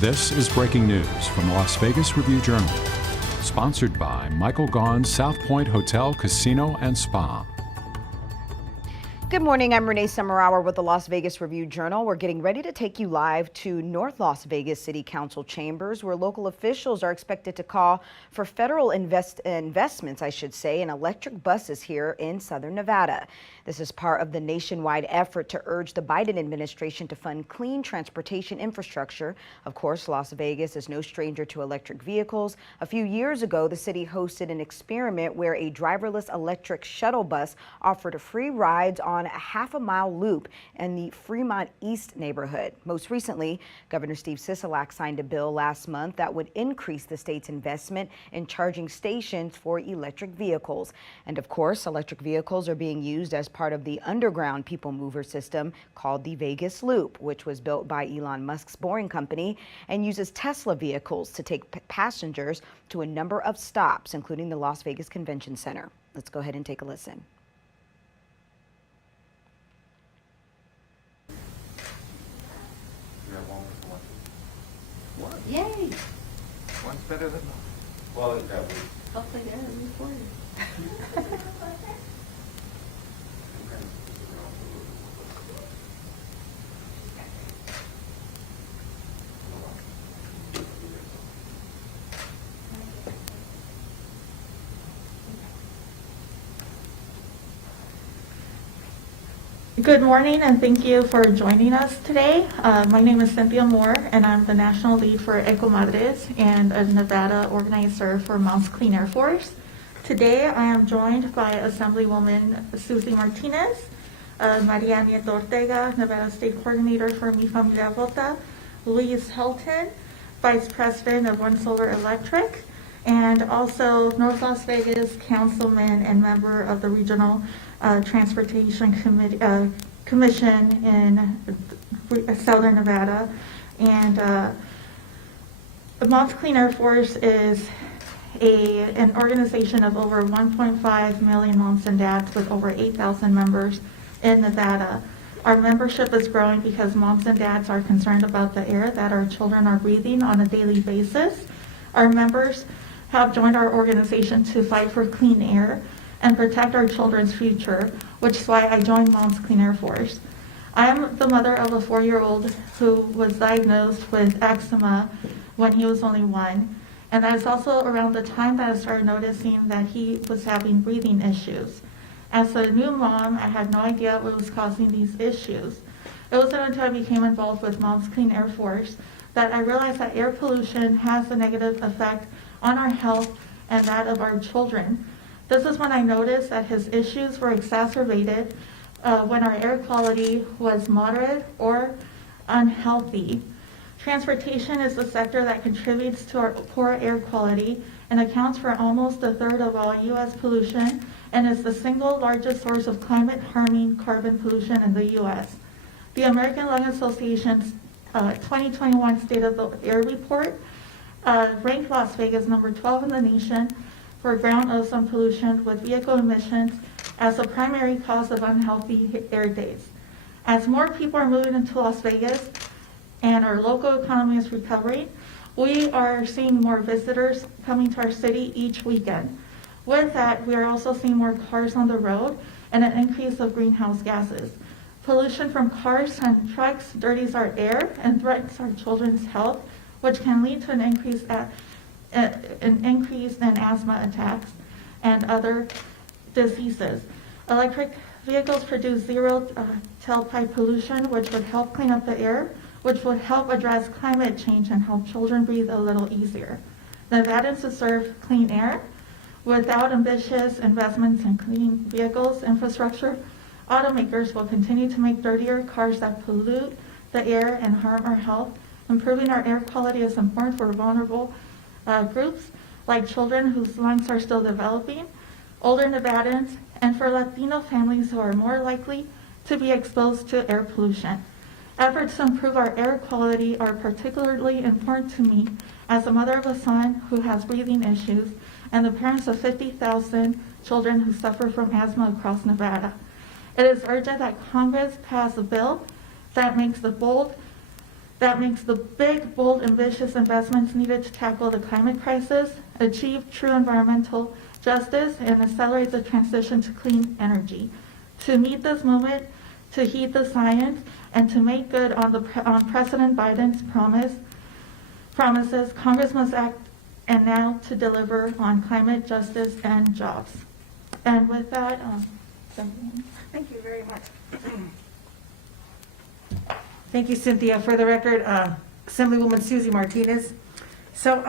This is breaking news from the Las Vegas Review-Journal, sponsored by Michael Gaughan's South Point Hotel, Casino, and Spa. Good morning, I'm Renee Summerhour with the Las Vegas Review-Journal. We're getting ready to take you live to North Las Vegas City Council chambers, where local officials are expected to call for federal investments, in electric buses here in Southern Nevada. This is part of the nationwide effort to urge the Biden administration to fund clean transportation infrastructure. Of course, Las Vegas is no stranger to electric vehicles. A few years ago, the city hosted an experiment where a driverless electric shuttle bus offered free rides on a half-a-mile loop in the Fremont East neighborhood. Most recently, Governor Steve Sisolak signed a bill last month that would increase the state's investment in charging stations for electric vehicles. And of course, electric vehicles are being used as part of the underground people mover system called the Vegas Loop, which was built by Elon Musk's Boring Company and uses Tesla vehicles to take passengers to a number of stops, including the Las Vegas Convention Center. Let's go ahead and take a listen. What? Yay! One's better than none. Well, yeah, Hopefully they're recorded. Good morning and thank you for joining us today. My name is Cynthia Moore and I'm the National Lead for Ecomadres and a Nevada organizer for Moms Clean Air Force. Today I am joined by Assemblywoman Susie Martinez, Maria Nieto Ortega, Nevada State Coordinator for Mi Familia Vota, Louise Helton, Vice President of One Solar Electric, and also North Las Vegas Councilman and member of the Regional Transportation Commission in Southern Nevada. And the Moms Clean Air Force is an organization of over 1.5 million moms and dads with over 8,000 members in Nevada. Our membership is growing because moms and dads are concerned about the air that our children are breathing on a daily basis. Our members have joined our organization to fight for clean air and protect our children's future, which is why I joined Moms Clean Air Force. I am the mother of a 4-year-old who was diagnosed with eczema when he was only 1, and that is also around the time that I started noticing that he was having breathing issues. As a new mom, I had no idea what was causing these issues. It wasn't until I became involved with Moms Clean Air Force that I realized that air pollution has a negative effect on our health and that of our children. This is when I noticed that his issues were exacerbated when our air quality was moderate or unhealthy. Transportation is the sector that contributes to our poor air quality and accounts for almost a third of all U.S. pollution and is the single largest source of climate-harming carbon pollution in the U.S. The American Lung Association's 2021 State of the Air report ranked Las Vegas number 12 in the nation for ground ozone pollution with vehicle emissions as a primary cause of unhealthy air days. As more people are moving into Las Vegas and our local economy is recovering, we are seeing more visitors coming to our city each weekend. With that, we are also seeing more cars on the road and an increase of greenhouse gases. Pollution from cars and trucks dirties our air and threatens our children's health, which can lead to an increase in asthma attacks and other diseases. Electric vehicles produce zero tailpipe pollution, which would help clean up the air, which would help address climate change and help children breathe a little easier. Nevadans deserve clean air. Without ambitious investments in clean vehicles infrastructure, automakers will continue to make dirtier cars that pollute the air and harm our health. Improving our air quality is important for vulnerable groups like children whose lungs are still developing, older Nevadans, and for Latino families who are more likely to be exposed to air pollution. Efforts to improve our air quality are particularly important to me as a mother of a son who has breathing issues and the parents of 50,000 children who suffer from asthma across Nevada. It is urgent that Congress pass a bill that makes the bold that makes the big, bold, ambitious investments needed to tackle the climate crisis, achieve true environmental justice, and accelerate the transition to clean energy. To meet this moment, to heed the science, and to make good on President Biden's promises, Congress must act and now to deliver on climate justice and jobs. And with that, Thank you very much. Thank you, Cynthia. For the record, Assemblywoman Susie Martinez. So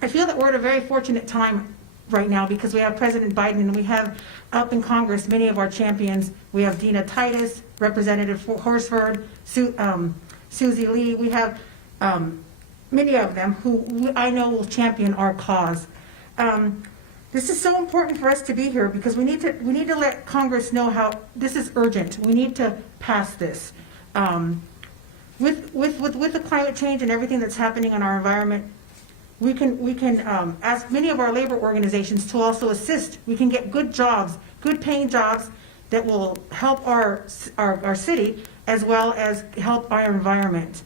I feel that we're at a very fortunate time right now because we have President Biden and we have up in Congress many of our champions. We have Dina Titus, Representative Horsford, Susie Lee. We have many of them who I know will champion our cause. This is so important for us to be here because we need to let Congress know how this is urgent. We need to pass this. With the climate change and everything that's happening in our environment, we can ask many of our labor organizations to also assist. We can get good jobs, good paying jobs that will help our city as well as help our environment.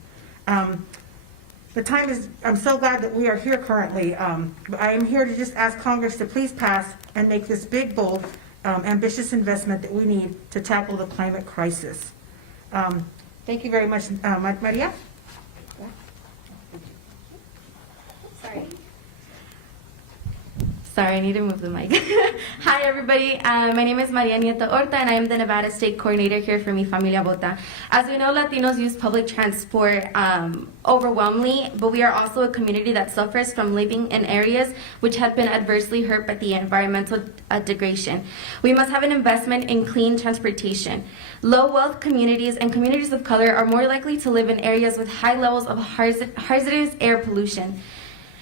The time is, I'm so glad that we are here currently. I am here to just ask Congress to please pass and make this big, bold, ambitious investment that we need to tackle the climate crisis. Thank you very much, Maria. Sorry, I need to move the mic. Hi, everybody. My name is Maria Nieto Horta, and I am the Nevada State Coordinator here for Mi Familia Vota. As we know, Latinos use public transport overwhelmingly, but we are also a community that suffers from living in areas which have been adversely hurt by the environmental degradation. We must have an investment in clean transportation. Low-wealth communities and communities of color are more likely to live in areas with high levels of hazardous air pollution,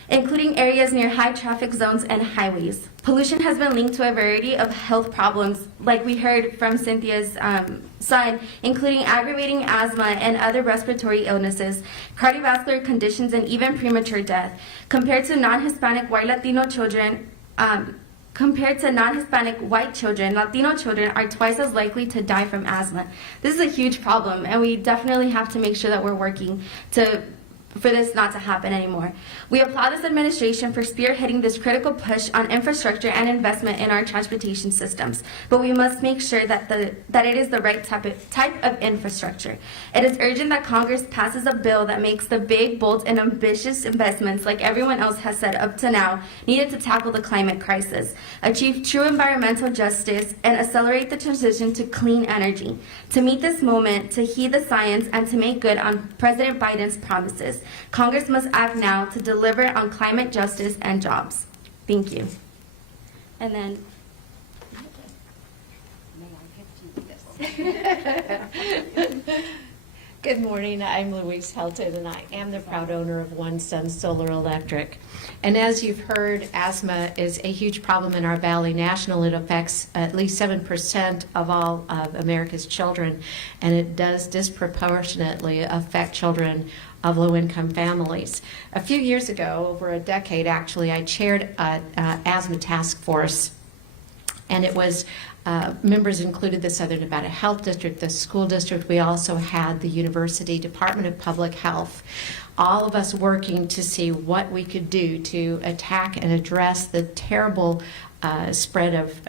including areas near high traffic zones and highways. Pollution has been linked to a variety of health problems, like we heard from Cynthia's son, including aggravating asthma and other respiratory illnesses, cardiovascular conditions, and even premature death. Compared to non-Hispanic white Latino children, Latino children are twice as likely to die from asthma. This is a huge problem, and we definitely have to make sure that we're working for this not to happen anymore. We applaud this administration for spearheading this critical push on infrastructure and investment in our transportation systems, but we must make sure that it is the right type of infrastructure. It is urgent that Congress passes a bill that makes the big, bold, and ambitious investments, like everyone else has said up to now, needed to tackle the climate crisis, achieve true environmental justice, and accelerate the transition to clean energy. To meet this moment, to heed the science, and to make good on President Biden's promises, Congress must act now to deliver on climate justice and jobs. Thank you. And then, Good morning, I'm Louise Helton, and I am the proud owner of One Sun Solar Electric. And as you've heard, asthma is a huge problem in our valley. National, it affects at least 7% of all of America's children, and it does disproportionately affect children of low-income families. A few years ago, over a decade actually, I chaired an asthma task force, and it was members included the Southern Nevada Health District, the school district. We also had the University Department of Public Health. All of us working to see what we could do to attack and address the terrible spread of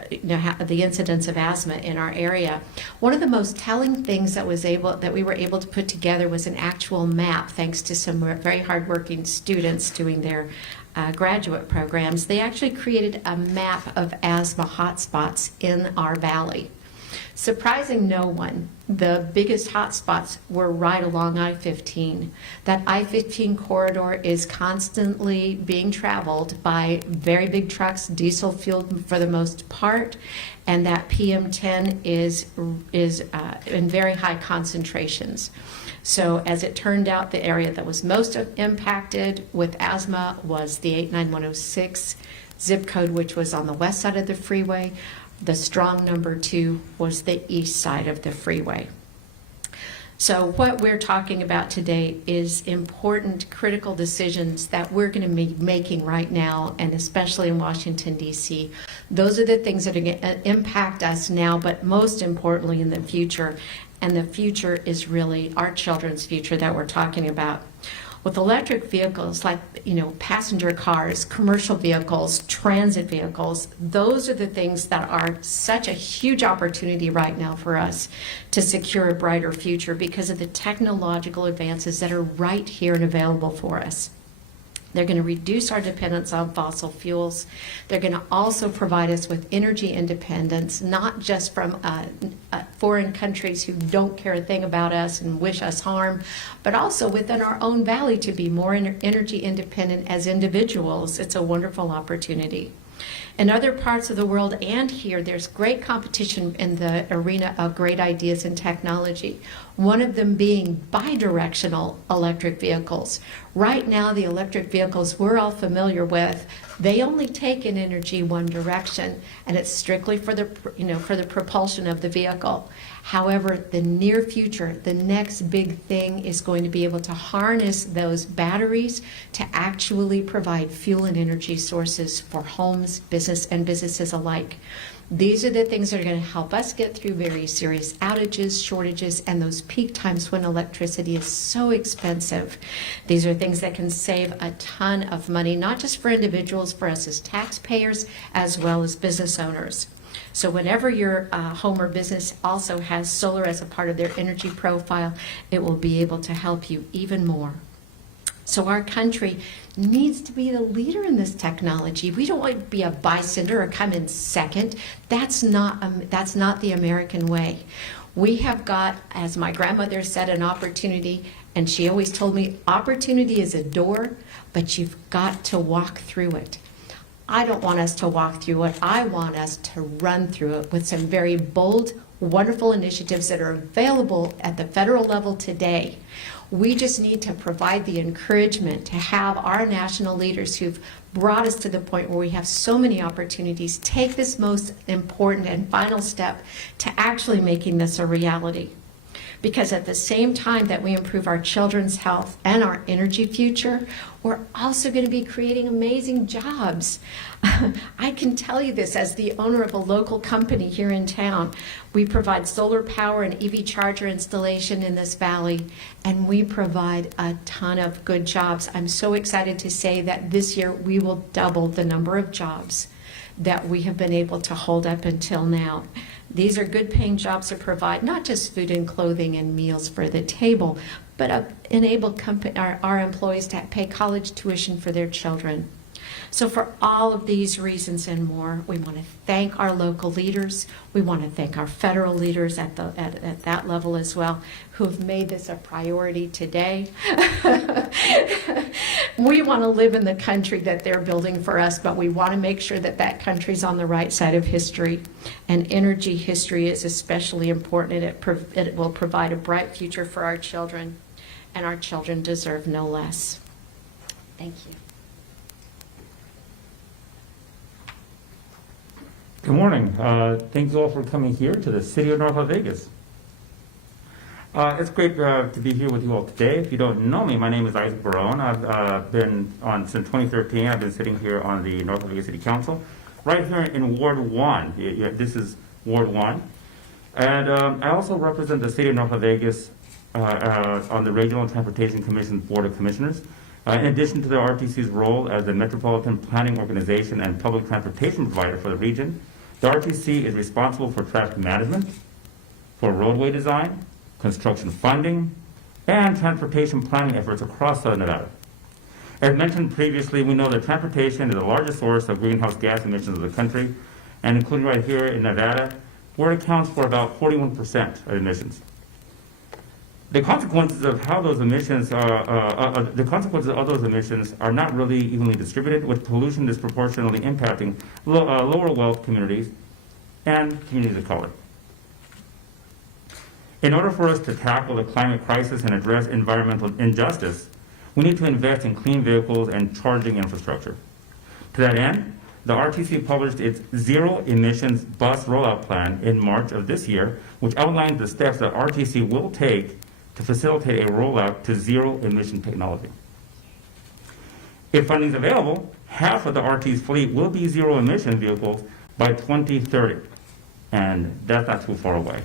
the incidence of asthma in our area. One of the most telling things that we were able to put together was an actual map, thanks to some very hardworking students doing their graduate programs. They actually created a map of asthma hotspots in our valley. Surprising no one, the biggest hotspots were right along I-15. That I-15 corridor is constantly being traveled by very big trucks, diesel fueled for the most part, and that PM10 is in very high concentrations. So as it turned out, the area that was most impacted with asthma was the 89106 zip code, which was on the west side of the freeway. The strong number 2 was the east side of the freeway. So what we're talking about today is important, critical decisions that we're going to be making right now, and especially in Washington, D.C. Those are the things that are going to impact us now, but most importantly in the future. And the future is really our children's future that we're talking about. With electric vehicles like, passenger cars, commercial vehicles, transit vehicles, those are the things that are such a huge opportunity right now for us to secure a brighter future because of the technological advances that are right here and available for us. They're going to reduce our dependence on fossil fuels. They're going to also provide us with energy independence, not just from foreign countries who don't care a thing about us and wish us harm, but also within our own valley to be more energy independent as individuals. It's a wonderful opportunity. In other parts of the world and here, there's great competition in the arena of great ideas and technology. One of them being bidirectional electric vehicles. Right now, the electric vehicles we're all familiar with, they only take in energy one direction, and it's strictly for the propulsion of the vehicle. However, the near future, the next big thing is going to be able to harness those batteries to actually provide fuel and energy sources for homes, businesses alike. These are the things that are going to help us get through very serious outages, shortages, and those peak times when electricity is so expensive. These are things that can save a ton of money, not just for individuals, for us as taxpayers, as well as business owners. So whenever your home or business also has solar as a part of their energy profile, it will be able to help you even more. So our country needs to be the leader in this technology. We don't want to be a bystander or come in second. That's not the American way. We have got, as my grandmother said, an opportunity, and she always told me, opportunity is a door, but you've got to walk through it. I don't want us to walk through it. I want us to run through it with some very bold, wonderful initiatives that are available at the federal level today. We just need to provide the encouragement to have our national leaders who've brought us to the point where we have so many opportunities take this most important and final step to actually making this a reality. Because at the same time that we improve our children's health and our energy future, we're also going to be creating amazing jobs. I can tell you this as the owner of a local company here in town. We provide solar power and EV charger installation in this valley, and we provide a ton of good jobs. I'm so excited to say that this year we will double the number of jobs that we have been able to hold up until now. These are good paying jobs to provide not just food and clothing and meals for the table, but enable our employees to pay college tuition for their children. So for all of these reasons and more, we want to thank our local leaders. We want to thank our federal leaders at that level as well, who have made this a priority today. We want to live in the country that they're building for us, but we want to make sure that that country's on the right side of history. And energy history is especially important, and it will provide a bright future for our children, and our children deserve no less. Thank you. Good morning. Thanks all for coming here to the city of North Las Vegas. It's great to be here with you all today. If you don't know me, my name is Isaac Barone. I've been on since 2013. I've been sitting here on the North Las Vegas City Council, right here in Ward 1. This is Ward 1. And I also represent the city of North Las Vegas on the Regional Transportation Commission Board of Commissioners. In addition to the RTC's role as the Metropolitan Planning Organization and public transportation provider for the region, the RTC is responsible for traffic management, for roadway design, construction funding, and transportation planning efforts across Southern Nevada. As mentioned previously, we know that transportation is the largest source of greenhouse gas emissions of the country, and including right here in Nevada, where it accounts for about 41% of emissions. The consequences of how those emissions are not really evenly distributed, with pollution disproportionately impacting lower wealth communities and communities of color. In order for us to tackle the climate crisis and address environmental injustice, we need to invest in clean vehicles and charging infrastructure. To that end, the RTC published its Zero Emissions Bus Rollout Plan in March of this year, which outlines the steps that RTC will take to facilitate a rollout to zero-emission technology. If funding is available, half of the RT's fleet will be zero-emission vehicles by 2030, and that's not too far away.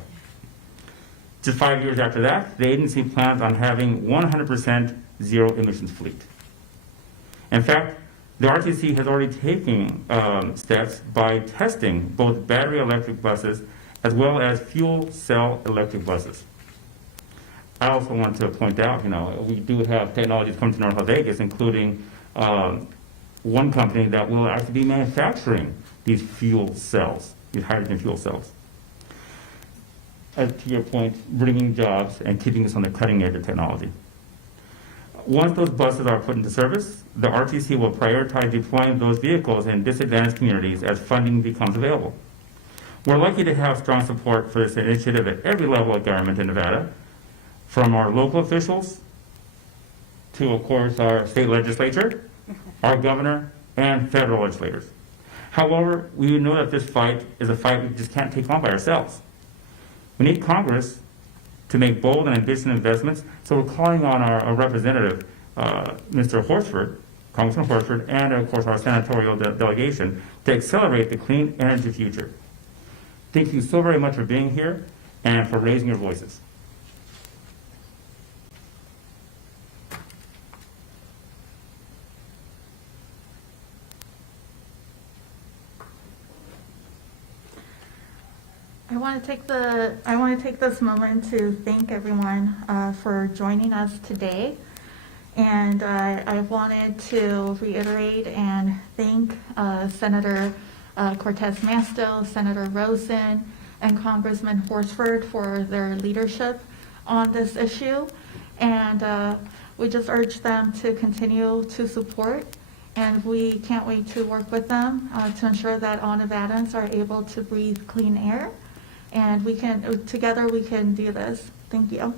Just 5 years after that, the agency plans on having 100% zero emissions fleet. In fact, the RTC has already taken steps by testing both battery electric buses as well as fuel cell electric buses. I also want to point out, we do have technologies coming to North Las Vegas, including one company that will actually be manufacturing these fuel cells, these hydrogen fuel cells. To your point, bringing jobs and keeping us on the cutting edge of technology. Once those buses are put into service, the RTC will prioritize deploying those vehicles in disadvantaged communities as funding becomes available. We're lucky to have strong support for this initiative at every level of government in Nevada, from our local officials to, of course, our state legislature, our governor, and federal legislators. However, we know that this fight is a fight we just can't take on by ourselves. We need Congress to make bold and ambitious investments, so we're calling on our representative, Mr. Horsford, Congressman Horsford, and of course our senatorial delegation to accelerate the clean energy future. Thank you so very much for being here and for raising your voices. I want to take this moment to thank everyone for joining us today. And I wanted to reiterate and thank Senator Cortez Masto, Senator Rosen, and Congressman Horsford for their leadership on this issue. And we just urge them to continue to support. And we can't wait to work with them to ensure that all Nevadans are able to breathe clean air. And together we can do this. Thank you.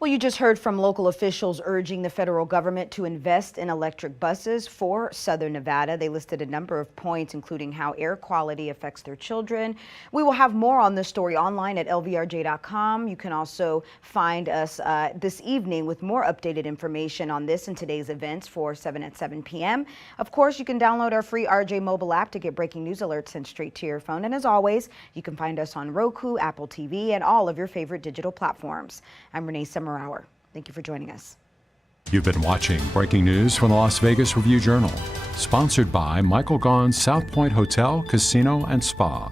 Well, you just heard from local officials urging the federal government to invest in electric buses for Southern Nevada. They listed a number of points, including how air quality affects their children. We will have more on this story online at lvrj.com. You can also find us this evening with more updated information on this and today's events for 7 at 7 p.m. Of course, you can download our free RJ mobile app to get breaking news alerts sent straight to your phone. And as always, you can find us on Roku, Apple TV, and all of your favorite digital platforms. I'm Renee Summer Hour. Thank you for joining us. You've been watching breaking news from the Las Vegas Review Journal, sponsored by Michael Gaughan's South Point Hotel, Casino, and Spa.